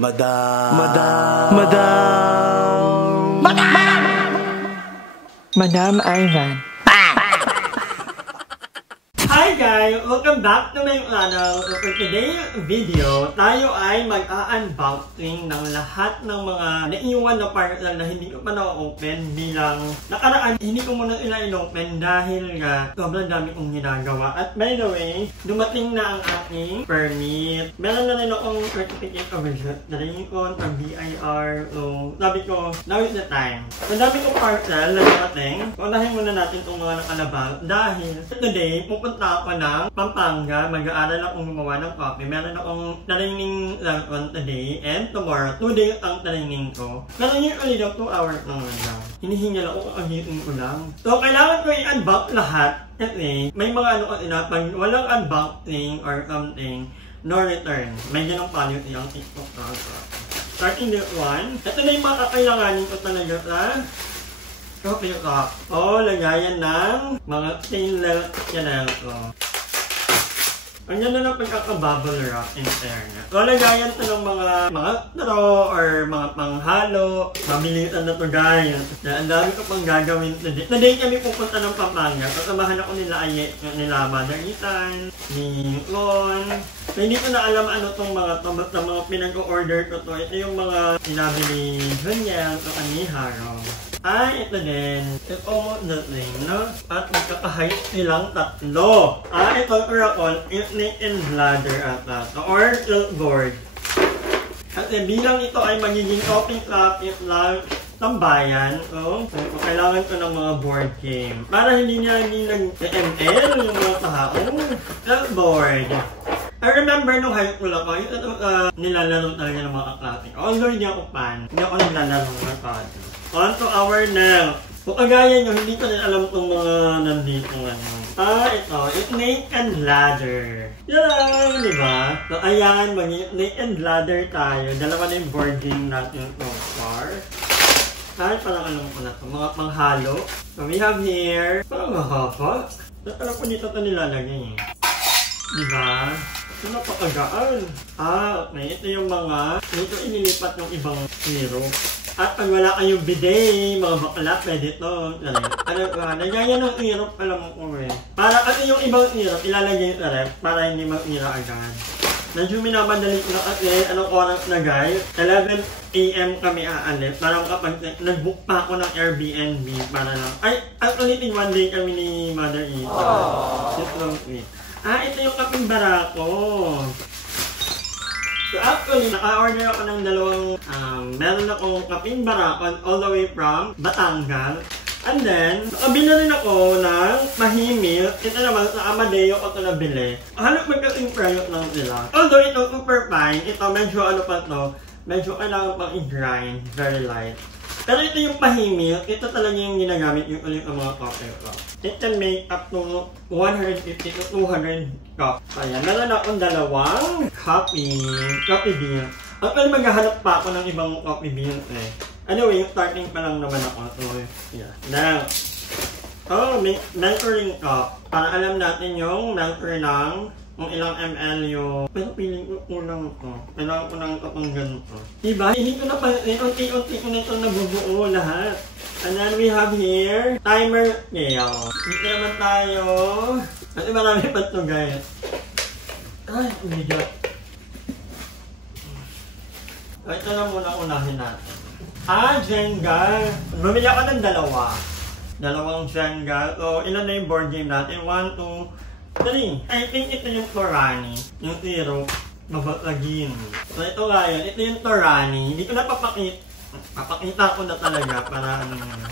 Madam. Madam Ivan. Hi guys! Welcome back to my channel. So for today's video, tayo ay mag-unboxing ng lahat ng mga naiwan na parcel na hindi ko pa na-open bilang nakaraan. Hindi ko muna sila in-open dahil nga sobrang dami kong ginagawa. At by the way, dumating na ang aking permit. Meron na rin akong certificate of registration from BIR. So sabi ko, now is the time. Ang dami kong parcel na dumating. Unahin muna natin itong mga nakalabas dahil today, pupunta ako ng Pampanga, mag-aaral akong gumawa ng coffee. Meron akong training lesson today and tomorrow. 2 days ang training ko. Pero usually daw 2 hours lang lang. Hinihingal ako kakagitin ko lang. So, kailangan ko i-unbox lahat kasi may mga ano kasi na pag walang unboxing or something, no return. May ganong policy ang TikTok na ako. Starting this one. Ito na yung mga kakailanganin ko talaga sa coffee cup. O, lagayan ng mga stainless channel ko. Ang ganda ng pagkaka-bubble wrap in fairness. So, lagayan ito ng mga straw or mga panghalo. Mabilisan na ito guys. Ang dami ko pang gagawin today. Today kami pupunta ng Pampanga. Kasamahan ako nila Mother Ethan, ni Lon. So, hindi ko na alam ano itong mga pinag-order ko to. Ito yung mga sinabi ni Juniel o ni Haro. Ay, ito din. It's almost the same, no? At magkakahayt silang tatlo. Ito Oracle, Snake and Bladder ata. Or Silkboard. Kasi bilang ito ay magiging coffee cup, lang tambayan. So, kailangan ko ng mga board game. Para hindi nag-ML yung mga tao. Silkboard. I remember nung high school ako, nilalaro talaga ng mga kaklase ko. Although hindi ako fan, hindi ako nilalaro ng mga kaklase. On to our nail. Kung kagaya nyo, hindi ko rin alam itong mga nandito ano. Ito, Snake and Ladder. Yan, di ba? So, ayan, mag-Snake and Ladder tayo. Dalawa na yung board game natin so far. Parang alam ko na ito, mga panghalo. So, we have here, parang mahapa. Alam ko dito ito nilalagay eh. Di ba? Ito napakagaan. Okay. Ito yung mga, dito inilipat yung ibang hero. At pag wala kayong bidet, mga bakla, pwede ito. Lagyan ng irop, alam mo ko eh. Para kasi yung ibang irop, ilalagay sa ref para hindi mag-ira agad. Medyo minamadali ko na kasi, anong oras na guys? 11 AM kami aalis. Parang kapag nag-book pa ako ng Airbnb para lang. Ay, actually, in one day kami ni Mother Ethan. Just long week. Ito yung kaping barako. So actually, naka-order ako ng dalawang, meron akong kaping barakon all the way from Batangas. And then, nakabili rin ako ng mahimil. Ito naman, sa Amadeo ko ito nabili. Halos magkasing price lang sila. Although ito super fine, ito medyo ano pa ito, medyo kailangan pang i-grind, very light. Pero ito yung pahimil, ito talaga yung ginagamit yung ulit ng mga coffee cup. It can make up to 150 to 200 cups. Ayan, meron akong dalawang coffee bean. Actually, maghahanap pa ako ng ibang coffee beans eh. Anyway, starting pa lang naman ako. So, yeah. Now, may measuring cup. Para alam natin yung measure ng kung ilang ml yung... Pero piling ko kulang ito. Kailangan ko ng kapang ganito. Diba? Hindi ko na pa... Unti-unti ko na ito nabubuo lahat. And then we have here, timer scale. Dito naman tayo. Kasi marami pa ito guys. Ay, bigat. Ito na muna unahin natin. Jenga. Bumili ako ng dalawang Jenga. So, ilan na yung board game natin? 1, 2, 3. I think ito yung Torani. Yung zero, mabagagin. So, ito nga yun. Ito yung Torani. Hindi ko na papakita ko na talaga para ano naman.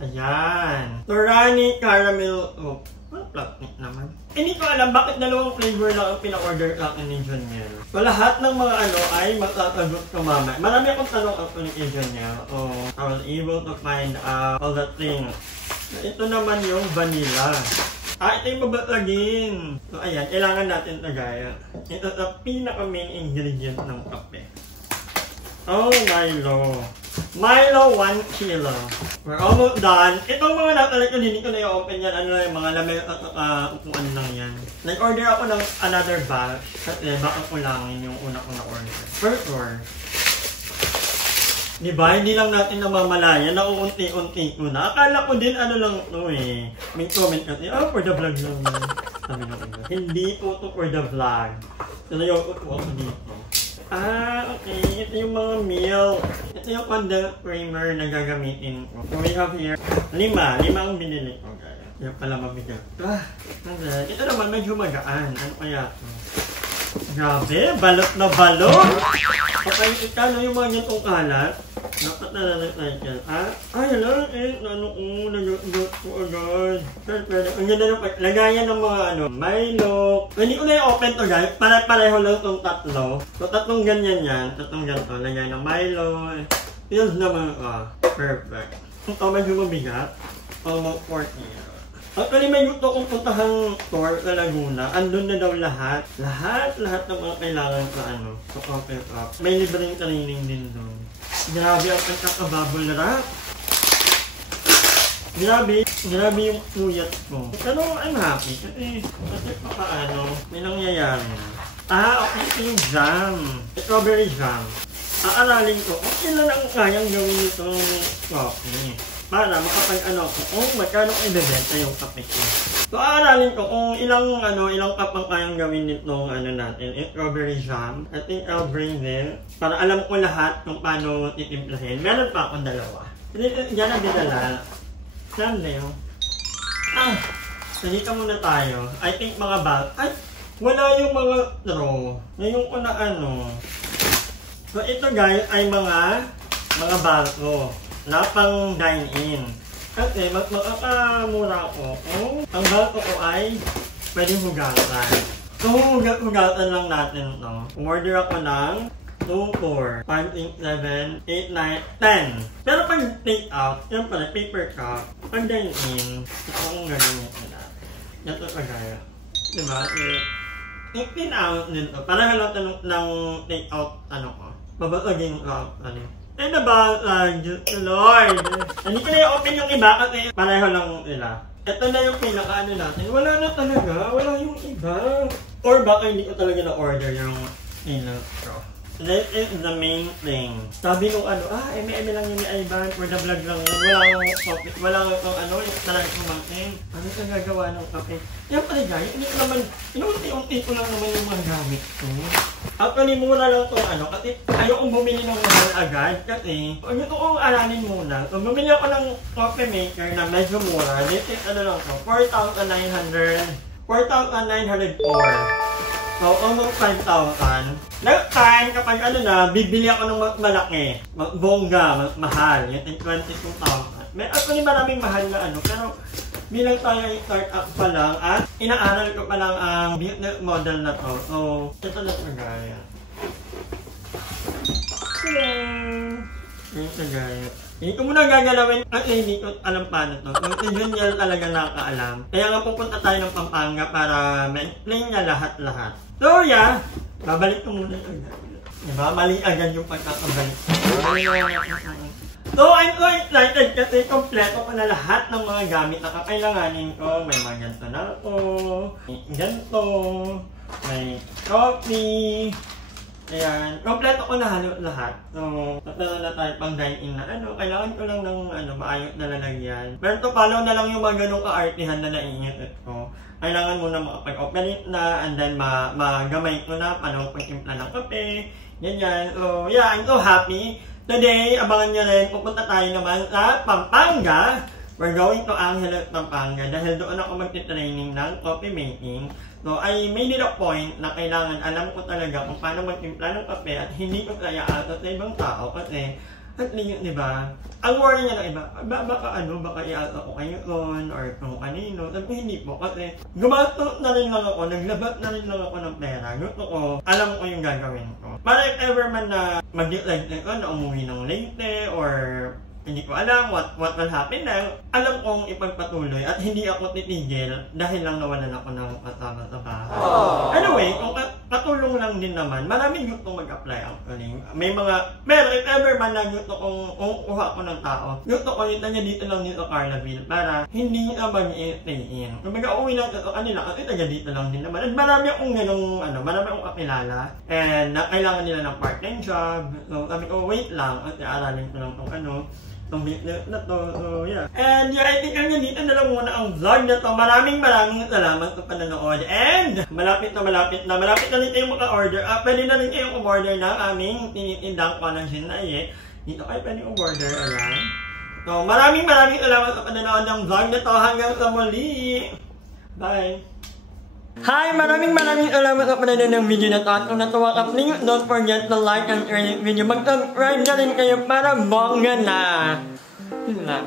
Ayan. Torani Caramel. Oh, ano plastic naman? Hindi ko alam bakit dalawang flavor lang ang pina-order sa akin ni Juniel. So, lahat ng mga ano ay matasagot ko mamaya. Marami akong tanong ako ni Juniel. So, I was able to find out all the things. So, ito naman yung vanilla. Ito yung babasagin. So, ayan. Kailangan natin ito gaya. Ito sa pinaka-main ingredient ng kape. Oh, Milo. Milo 1 kilo. We're almost done. Itong mga natalag ko, hindi ko na i-open yan. Ano yung mga lamig at upuan lang yan. Nag-order ako ng another batch. Kasi baka kulangin yung una ko na-order. For sure. Diba? Hindi lang natin namamalaya. Nauunti-unti ko na. Akala ko din ano lang ito eh. May comment kasi, for the vlog lang yan. Sabi na ko, hindi po ito for the vlog. So, nayoko ko ako dito. Okay. Ito yung mga milk. Ito yung condensed creamer na gagamitin ko. So, we have here, 5 ang binili ko, guys. Yung pala mabigat. Ito naman medyo magaan. Ano kaya ito? Grabe, balot na balot! Okay, ikano yung mga gantong kalat? Dapat na-recycle. Alam, nag-gut ko agad. Pero, ang ganda ng lagayan ng mga Milo. Hindi ko na i-open to guys, pareho lang itong tatlo. So, tatlong ganyan yan, tatlong ganito. Lagayan ng Milo. Feels naman, perfect. Ito medyo mabigat. Almost 40. Actually, may gusto kong puntahang store sa Laguna. Andun na daw lahat. Lahat ng mga kailangan sa coffee cup. May libreng training din doon. Grabe ang pagkakabubble wrap. Grabe yung suyat ko. Pero I'm happy kasi may nangyayari na. Okay, ito yung jam. Strawberry jam. Aaralin ko kung ilan ang kayang gawin itong coffee. Para kung magkano ibebenta yung kape ko. So, aaralin ko kung ilang cup ang kayang gawin nitong natin, strawberry jam. I think I'll bring them para alam ko lahat kung paano titimplahin. Meron pa akong dalawa. Diyan ang dinala. Saan na yun? Nandito muna tayo. I think mga bag. Wala yung mga straw. Ngayon ko na So, ito guys ay mga bago na pang dine-in. Kasi makakamura ko kung ang bago ko ay pwedeng hugatan. So, hugatan lang natin ito. Order ako ng 2, 4, 5, 6, 7, 8, 9, 10. Pero pag take out, yan pala, paper cup. Pag dine-in, ito ang gagawin nila. Ito kagaya. Diba? 18 ounce nito. Parang lang ng take out, ko. Babagagin ko, Diyos ko Lord! Hindi ko na i-open yung iba kasi pareho lang nila. Ito na yung pinaka natin. Wala na talaga. Wala yung iba. Or baka hindi ko talaga na-order yung straw. This is the main thing. Sabi nung may lang yung Ivan for the vlog lang yun. Wala akong talaga kumain. Ano sa gagawa ng kape? Yan pala guys, hindi ko naman, inunti-unti ko lang naman yung mga gamit ko. Actually, mura lang itong kasi ayokong bumili ng mahal agad kasi ito kong alanin muna. So, bumili ako ng coffee maker na medyo mura. This is 4,904. So, almost 5,000. Next time, kapag bibili ako ng malaki, bongga, mahal, yung 22,000. Actually, maraming mahal na pero bilang tayo ay start up pa lang at inaaral ko pa lang ang business model na to. So, ito na ito gaya. Ito gaya. Hindi ko muna gagalawin kasi hindi ko alam paano to. So, si Junior talaga nakakaalam. Kaya nga pupunta tayo ng Pampanga para ma-explain niya lahat-lahat. So, yeah. Babalik ko muna ito. Diba? Mali agad yung pagkakabalik. So, I'm so excited kasi kompleto ko na lahat ng mga gamit na kakailanganin ko. May mga ganito na ako. May ganito. May coffee. Ayan. Kompleto ko na lahat. So, tatalo na tayo pang dine-in na kailangan ko lang ng maayos na lalagyan. Pero to follow na lang yung mga ganong ka-artihan na naiingit ko. Kailangan muna makapag-open it na and then magamay ko na paano pag-impla ng kape. Ganyan. So, yeah, I'm so happy. Today, abangan nyo rin, pupunta tayo naman sa Pampanga. We're going to Angeles, Pampanga dahil doon ako magti-training ng coffee making. So, I made it a point na kailangan alam ko talaga kung paano mag-impla ng kape at hindi ko kaya atot sa ibang tao kasi at least, di ba? Ang worry niya ng iba, baka i-out ako kayo on or kung kanino. Sabi ko, hindi po kasi gumastos na rin lang ako, naglabat na rin lang ako ng pera. Gusto ko, alam ko yung gagawin ko. Para if ever man na mag-like ko na umuwi ng late or hindi ko alam what will happen na, alam kong ipagpatuloy at hindi ako titigil dahil lang nawalan ako ng kasama sa bahay. Anyway, kung katulong lang din naman. Maraming gusto mag-apply actually. May mga, pero if ever man lang gusto kong kuha ko ng tao, gusto ko yung taga dito lang dito Carlaville para hindi naman i-stay-in. Kumbaga uwi lang ito kanila kasi taga dito lang din naman. At marami akong ganong, marami akong kakilala and kailangan nila ng part-time job. So sabi ko, wait lang at aralin ko lang itong business na to. So yeah. And yeah, I think hanggang dito na lang muna ang vlog na to. Maraming salamat sa panonood. And malapit na rin kayong maka-order. Pwede na rin kayong umorder ng aming tinitindang collagen na dito kayo pwede umorder. Ayan. So maraming salamat sa panonood ng vlog na to. Hanggang sa muli. Bye! Hi! Maraming salamat sa panonood ng video na to. At kung natuwa ka, please don't forget to like and share this video. Mag-subscribe na rin kayo para bongga na! Yun lang.